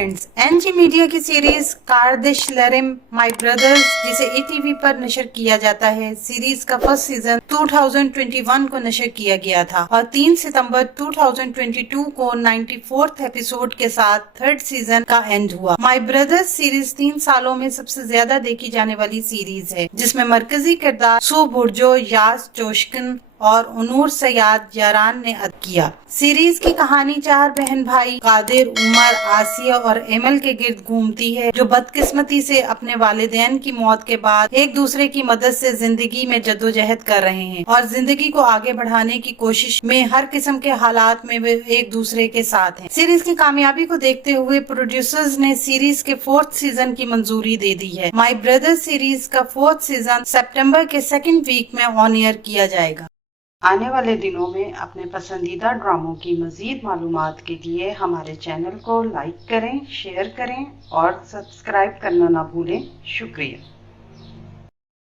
Friends, NG media की series कार्देशलरिम my brothers, जिसे ETV पर नशर किया जाता है, सीरीज का फर्स्ट सीजन 2021 को नशर किया गया था और 3 सितंबर 2022 को 94th एपिसोड के साथ थर्ड सीजन का एंड हुआ। माय ब्रदर्स सीरीज 3 सालों में सबसे ज्यादा देखी जाने वाली सीरीज है, जिसमें मरकजी किरदार सू बुर्जो, यास जोशकिन और उनूर सयाद यारान ने अदा किया। सीरीज की कहानी 4 बहन भाई कादिर, उमर, आसिया और एमल के गिर्द घूमती है, जो बदकिस्मती से अपने वालिदैन की मौत के बाद एक दूसरे की मदद से जिंदगी में जद्दोजहद कर रहे हैं और जिंदगी को आगे बढ़ाने की कोशिश में हर किस्म के हालात में वे एक दूसरे के साथ हैं। सीरीज की कामयाबी को देखते हुए प्रोड्यूसर्स ने सीरीज के 4th सीजन की मंजूरी दे दी है। माय ब्रदर्स सीरीज का 4th सीजन सितंबर के 2nd वीक में ऑन एयर किया जाएगा। आने वाले दिनों में अपने पसंदीदा ड्रामों की मजीद मालूमात के लिए हमारे चैनल को लाइक करें, शेयर करें और सब्सक्राइब करना ना भूलें। शुक्रिया।